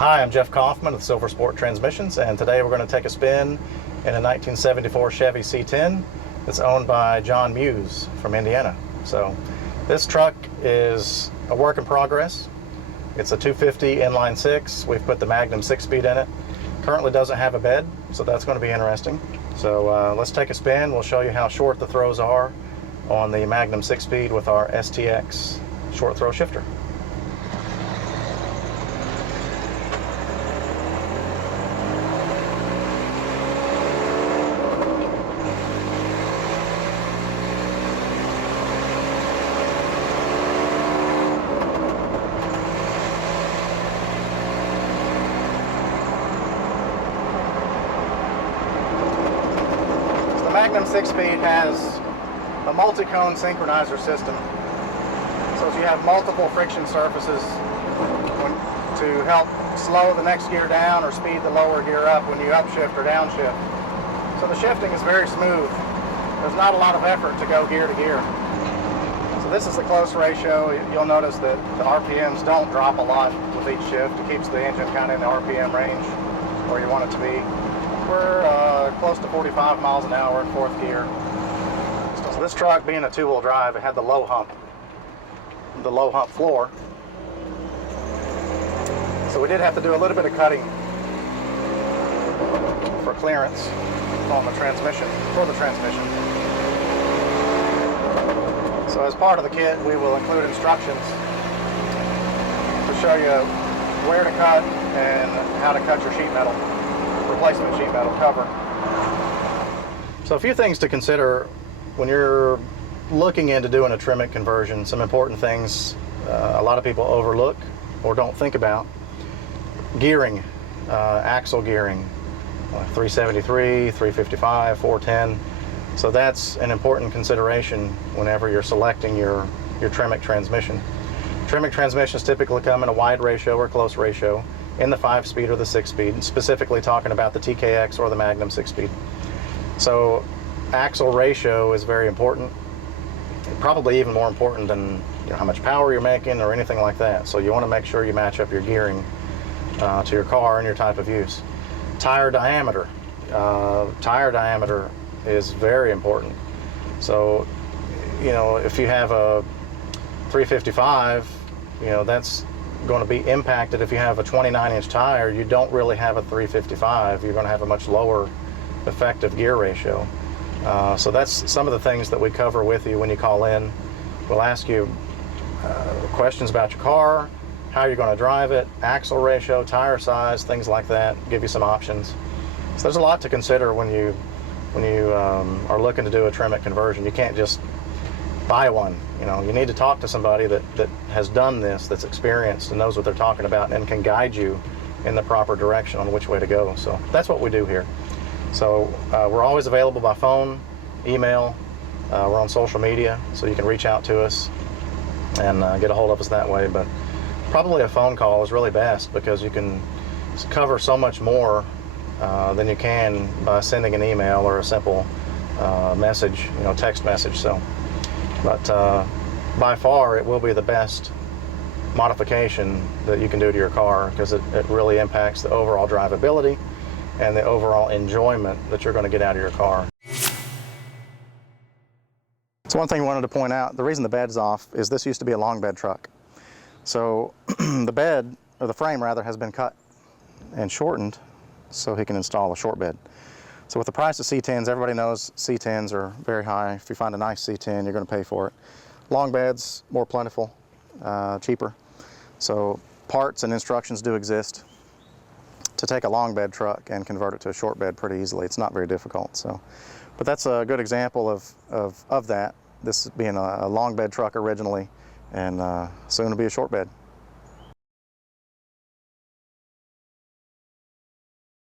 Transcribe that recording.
Hi, I'm Jeff Kaufman of Silver Sport Transmissions, and today we're going to take a spin in a 1974 Chevy C10 that's owned by John Muse from Indiana. So this truck is a work in progress. It's a 250 inline six. We've put the Magnum 6-speed in it. Currently doesn't have a bed, so that's going to be interesting. So let's take a spin. We'll show you how short the throws are on the Magnum 6-speed with our STX short throw shifter. The Magnum 6-speed has a multi-cone synchronizer system, so if you have multiple friction surfaces to help slow the next gear down or speed the lower gear up when you upshift or downshift. So the shifting is very smooth. There's not a lot of effort to go gear to gear. So this is the close ratio. You'll notice that the RPMs don't drop a lot with each shift. It keeps the engine kind of in the RPM range where you want it to be. We're close to 45 miles an hour in fourth gear. So this truck, being a two-wheel drive, it had the low hump floor. So we did have to do a little bit of cutting for clearance on the transmission, for the transmission. So as part of the kit, we will include instructions to show you where to cut and how to cut your sheet metal. Replacement sheet metal cover. So a few things to consider when you're looking into doing a TREMEC conversion. Some important things a lot of people overlook or don't think about. Gearing, axle gearing, 373, 355, 410. So that's an important consideration whenever you're selecting your TREMEC transmission. TREMEC transmissions typically come in a wide ratio or close ratio, in the 5-speed or the 6-speed, specifically talking about the TKX or the Magnum 6-speed. So axle ratio is very important, probably even more important than how much power you're making or anything like that. So you want to make sure you match up your gearing to your car and your type of use. Tire diameter. Tire diameter is very important. So if you have a 355, that's going to be impacted. If you have a 29-inch tire, you don't really have a 355. You're going to have a much lower effective gear ratio. So that's some of the things that we cover with you when you call in. We'll ask you questions about your car, how you're going to drive it, axle ratio, tire size, things like that, give you some options. So there's a lot to consider when you are looking to do a TREMEC conversion. You can't just buy one. You need to talk to somebody that has done this, that's experienced and knows what they're talking about and can guide you in the proper direction on which way to go. So that's what we do here. So we're always available by phone, email, we're on social media, so you can reach out to us and get a hold of us that way. But probably a phone call is really best because you can cover so much more than you can by sending an email or a simple message, text message. So. But by far, it will be the best modification that you can do to your car because it really impacts the overall drivability and the overall enjoyment that you're going to get out of your car. So one thing I wanted to point out, the reason the bed's off is this used to be a long bed truck. So the bed, or the frame rather, has been cut and shortened so he can install a short bed. So with the price of C10s, everybody knows C10s are very high. If you find a nice C10, you're going to pay for it. Long beds, more plentiful, cheaper. So parts and instructions do exist to take a long bed truck and convert it to a short bed pretty easily. It's not very difficult. So, but that's a good example of that. This being a long bed truck originally, and soon to be a short bed.